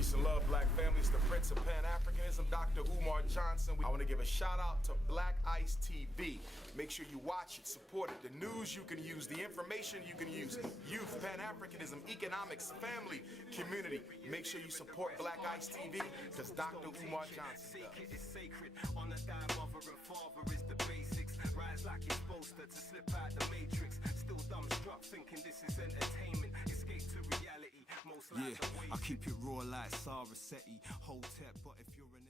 Peace and love, black families. The Prince of Pan-Africanism, Dr. Umar Johnson. I want to give a shout out to Black Ice TV. Make sure you watch it, support it. The news you can use, the information you can use. Youth, Pan-Africanism, economics, family, community. Make sure you support Black Ice TV because Dr. Umar Johnson does. Sacred on the die, mother and father is the basics. Rise like it's supposed to slip out the matrix. Still dumbstruck, thinking this is entertainment. Escape to reality. Yeah, I keep it raw like Sarasetti, Hotep, but if you're an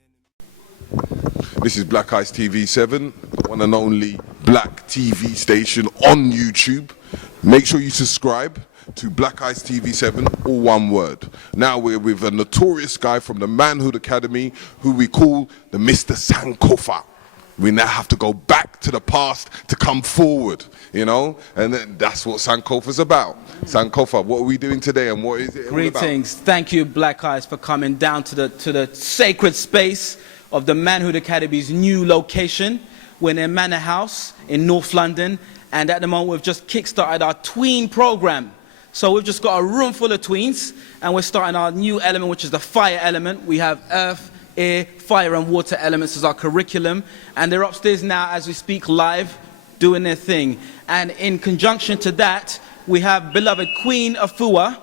enemy. This is Black Ice TV 7, the one and only black TV station on YouTube. Make sure you subscribe to Black Ice TV 7, all one word. Now we're with a notorious guy from the Manhood Academy who we call the Mr. Sankofa. We now have to go back to the past to come forward, you know, and then that's what Sankofa's about. Sankofa, what are we doing today and what is it all about? Greetings. Thank you, Black Eyes, for coming down to the sacred space of the Manhood Academy's new location. We're in Manor House in North London, and at the moment we've just kickstarted our tween program. So we've just got a room full of tweens, and we're starting our new element, which is the fire element. We have earth, air, fire and water elements as our curriculum, and they're upstairs now as we speak live doing their thing. And in conjunction to that, we have beloved Queen Afua,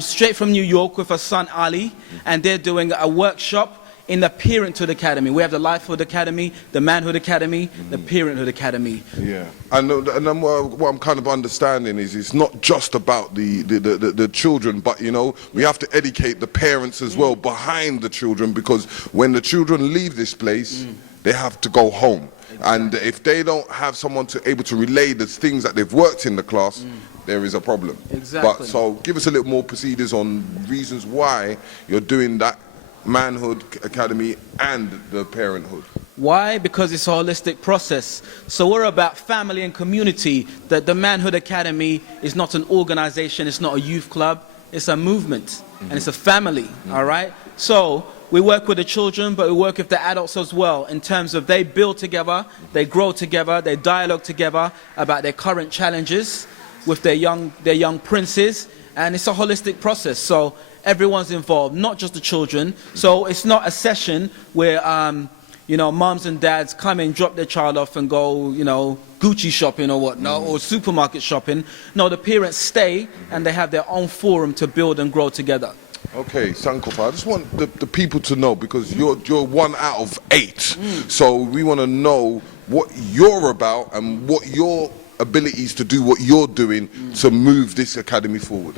straight from New York with her son Ali, and they're doing a workshop in the Parenthood Academy. We have the Lifehood Academy, the Manhood Academy, the Parenthood Academy. Yeah, and what I'm kind of understanding is it's not just about the children, but you know, we have to educate the parents as well behind the children, because when the children leave this place, they have to go home. Exactly. And if they don't have someone able to relay the things that they've worked in the class, there is a problem. Exactly. But so give us a little more procedures on reasons why you're doing that Manhood Academy and the Parenthood. Why? Because it's a holistic process. So we're about family and community. That the Manhood Academy is not an organization, it's not a youth club, it's a movement, and it's a family, all right? So we work with the children, but we work with the adults as well, in terms of they build together, they grow together, they dialogue together about their current challenges with their young princes, and it's a holistic process. So everyone's involved, not just the children. So it's not a session where you know, moms and dads come in, drop their child off and go, you know, Gucci shopping or whatnot, or supermarket shopping. No, the parents stay and they have their own forum to build and grow together. Okay, Sankofa, I just want the people to know, because you're 1 out of 8. So we want to know what you're about and what your abilities to do what you're doing to move this academy forward.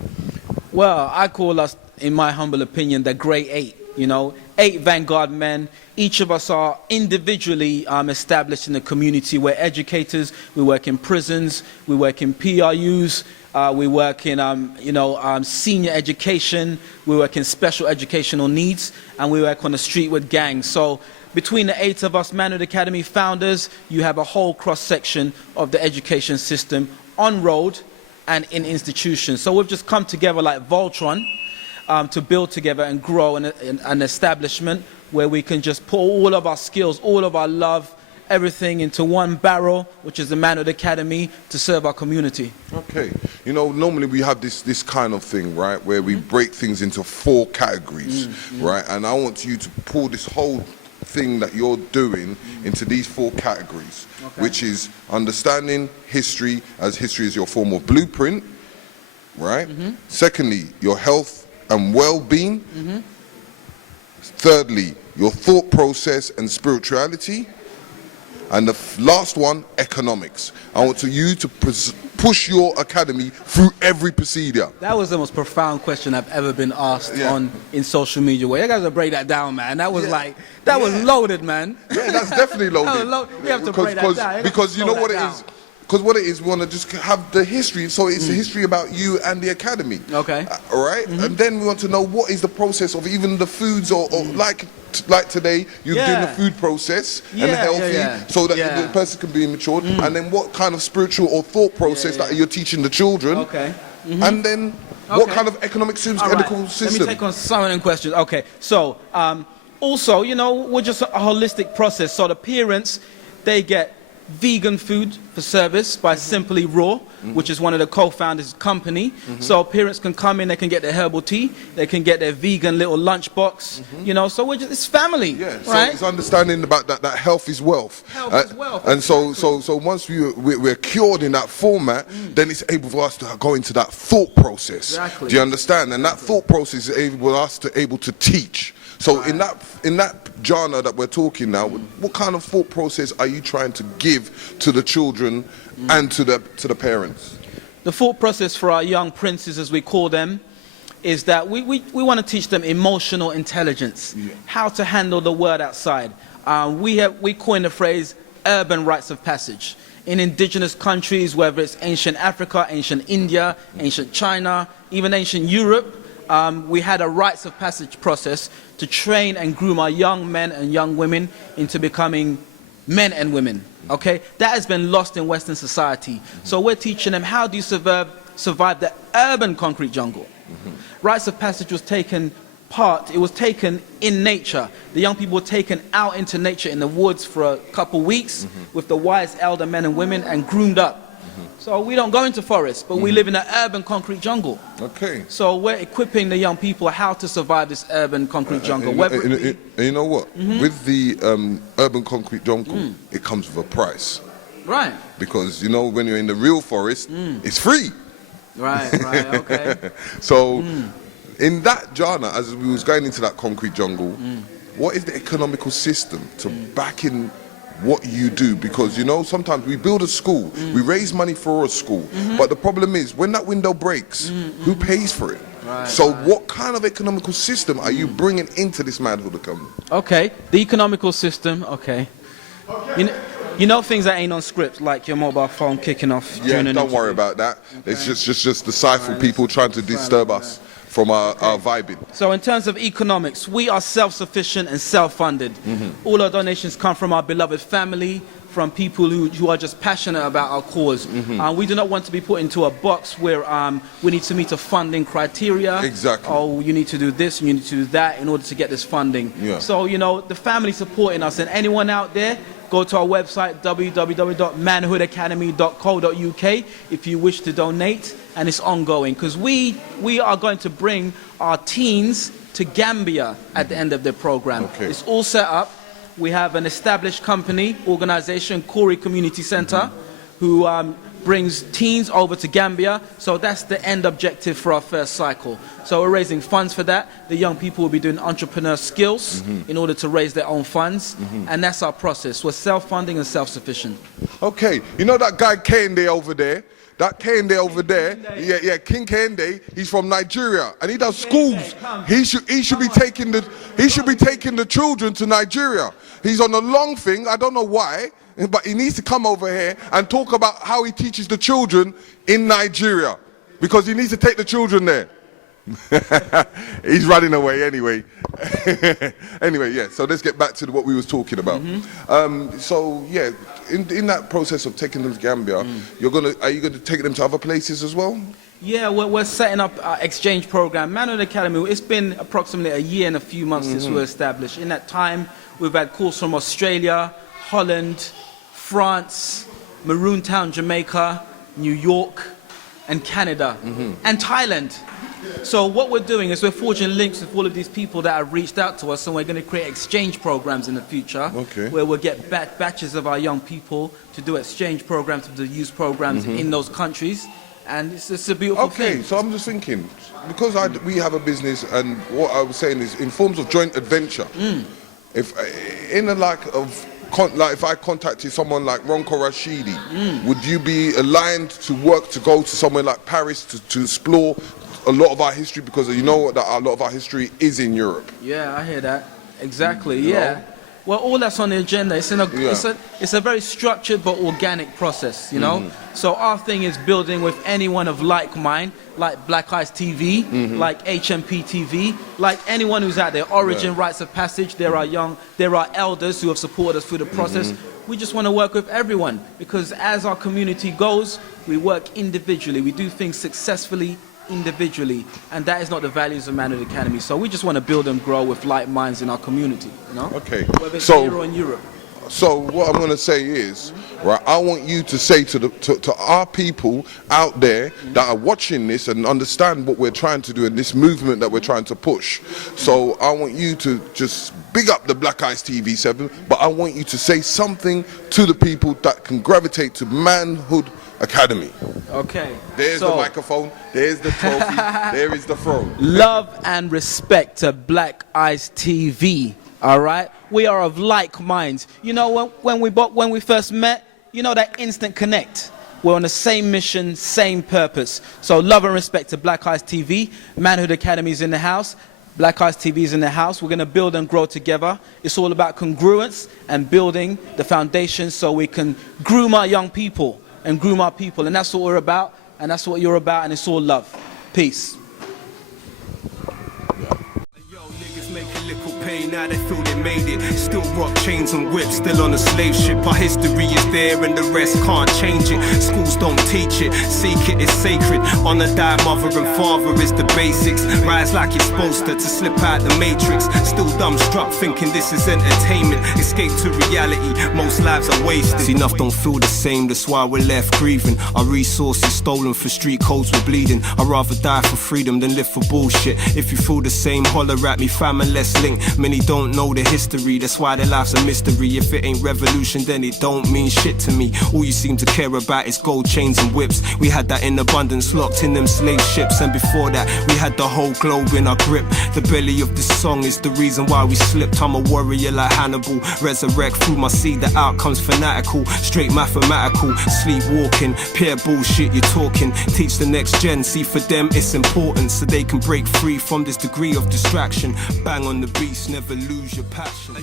Well, I call us, in my humble opinion, the Great 8. You know, 8 vanguard men. Each of us are individually established in the community. We're educators. We work in prisons. We work in PRUs. We work in, senior education. We work in special educational needs, and we work on the street with gangs. So between the 8 of us Manhood Academy founders, you have a whole cross-section of the education system on road and in institutions. So we've just come together like Voltron to build together and grow an establishment where we can just put all of our skills, all of our love, everything into one barrel, which is the Manhood Academy, to serve our community. Okay. You know, normally we have this kind of thing, right, where we break things into 4 categories, right? And I want you to pull this whole thing that you're doing into these 4 categories, which is understanding history, as history is your form of blueprint, right? Secondly, your health and well-being. Thirdly, your thought process and spirituality. And the last one, economics. I want you to push your academy through every procedure. That was the most profound question I've ever been asked in social media. Well, you guys gotta break that down, man. That was was loaded, man. Yeah, that's definitely loaded. We have to break that down. Because you know what it is? Because what it is, we want to just have the history. So it's a history about you and the academy. Okay. All right? And then we want to know what is the process of even the foods, or like today, you're doing the food process and healthy, so that the person can be matured. And then what kind of spiritual or thought process that you're teaching the children. Okay. And then what kind of economic system? Let me take on some of them questions. Okay. So also, you know, we're just a holistic process. So the parents, they get vegan food for service by Simply Raw, which is one of the co-founders' company. So parents can come in, they can get their herbal tea, they can get their vegan little lunchbox, you know, so it's family, Yeah, so right? it's understanding about that health is wealth. Health is wealth, And so once we're cured in that format, then it's able for us to go into that thought process. Exactly. Do you understand? And that thought process is able for us to able to teach. So in that genre that we're talking now, what kind of thought process are you trying to give to the children and to the parents? The thought process for our young princes, as we call them, is that we want to teach them emotional intelligence, how to handle the world outside. We coined the phrase urban rites of passage. In indigenous countries, whether it's ancient Africa, ancient India, ancient China, even ancient Europe, we had a rites of passage process to train and groom our young men and young women into becoming men and women. Okay, that has been lost in Western society. So we're teaching them, how do you survive the urban concrete jungle? Rites of passage was taken in nature. The young people were taken out into nature in the woods for a couple weeks with the wise elder men and women and groomed up. So we don't go into forests, but we live in an urban concrete jungle. Okay. So we're equipping the young people how to survive this urban concrete jungle. And you know what? With the urban concrete jungle, it comes with a price. Right. Because, you know, when you're in the real forest, it's free. Right, okay. So in that genre, as we was going into that concrete jungle, what is the economical system to back in what you do? Because, you know, sometimes we build a school, we raise money for a school, but the problem is when that window breaks, who pays for it? Right, so what kind of economical system are you bringing into this Manhood Academy? Okay, the economical system, you know things that ain't on script, like your mobile phone kicking off. Yeah, don't worry about that. It's just the cypher people trying to disturb us from our vibing. So in terms of economics, we are self-sufficient and self-funded. All our donations come from our beloved family, from people who are just passionate about our cause. We do not want to be put into a box where we need to meet a funding criteria. Exactly. Oh, you need to do this, you need to do that in order to get this funding. Yeah. So, you know, the family supporting us, and anyone out there, go to our website, www.manhoodacademy.co.uk, if you wish to donate, and it's ongoing, because we are going to bring our teens to Gambia at the end of the program. Okay. It's all set up. We have an established company, organization, Corey Community Center, who brings teens over to Gambia. So that's the end objective for our first cycle. So we're raising funds for that. The young people will be doing entrepreneur skills in order to raise their own funds. And that's our process. We're self-funding and self-sufficient. Okay, you know that guy Kende over there? That Kende over there, King Kende, he's from Nigeria and he does schools. He should be taking the children to Nigeria. He's on a long thing, I don't know why, but he needs to come over here and talk about how he teaches the children in Nigeria, because he needs to take the children there. He's running away anyway. Anyway, yeah, so let's get back to what we was talking about. So yeah, in that process of taking them to Gambia, are you going to take them to other places as well? Yeah, we're setting up our exchange program. Manhood Academy, it's been approximately a year and a few months since we were established. In that time, we've had calls from Australia, Holland, France, Maroontown, Jamaica, New York, and Canada, and Thailand. So what we're doing is we're forging links with all of these people that have reached out to us, and we're going to create exchange programs in the future, where we'll get batches of our young people to do exchange programs, to do youth programs in those countries, and it's a beautiful thing. Okay, so I'm just thinking, because we have a business, and what I was saying is in forms of joint adventure, if in the if I contacted someone like Ronko Rashidi, would you be aligned to work to go to somewhere like Paris to explore a lot of our history, because you know that a lot of our history is in Europe? Yeah, I hear that. Exactly, yeah. Well, all that's on the agenda. It's a very structured but organic process, you know? So our thing is building with anyone of like mind, like Black Eyes TV, like HMP TV, like anyone who's out there. Origin Rites of Passage, there are elders who have supported us through the process. We just want to work with everyone, because as our community goes, we work individually. We do things successfully individually, and that is not the values of Manhood Academy. So we just want to build and grow with like minds in our community, you know? Okay. Whether it's So here or in Europe. So what I'm going to say is, right, I want you to say to our people out there that are watching this and understand what we're trying to do and this movement that we're trying to push. So I want you to just big up the Black Ice TV7, but I want you to say something to the people that can gravitate to Manhood Academy. Okay. There's the microphone, there's the trophy, there is the throne. Love and respect to Black Ice TV. All right, we are of like minds. You know, when we first met, you know, that instant connect. We're on the same mission, same purpose. So love and respect to Black Ice TV. Manhood Academy is in the house. Black Ice TV is in the house. We're going to build and grow together. It's all about congruence and building the foundation so we can groom our young people and groom our people. And that's what we're about, and that's what you're about, and it's all love. Peace. Now they feel they made it. Still rock chains and whips, still on a slave ship. Our history is there and the rest can't change it. Schools don't teach it, seek it is sacred. Honor thy mother and father is the basics. Rise like you're supposed to slip out the matrix. Still dumbstruck thinking this is entertainment. Escape to reality, most lives are wasted. See, enough don't feel the same, that's why we're left grieving. Our resources stolen for street codes, we're bleeding. I'd rather die for freedom than live for bullshit. If you feel the same, holler at me, fam, and let's link. Many don't know the history, that's why their life's a mystery. If it ain't revolution, then it don't mean shit to me. All you seem to care about is gold chains and whips. We had that in abundance, locked in them slave ships. And before that, we had the whole globe in our grip. The belly of this song is the reason why we slipped. I'm a warrior like Hannibal, resurrect through my seed. The outcome's fanatical, straight mathematical. Sleepwalking, pure bullshit you're talking. Teach the next gen, see for them it's important, so they can break free from this degree of distraction. Bang on the beast, never lose your passion.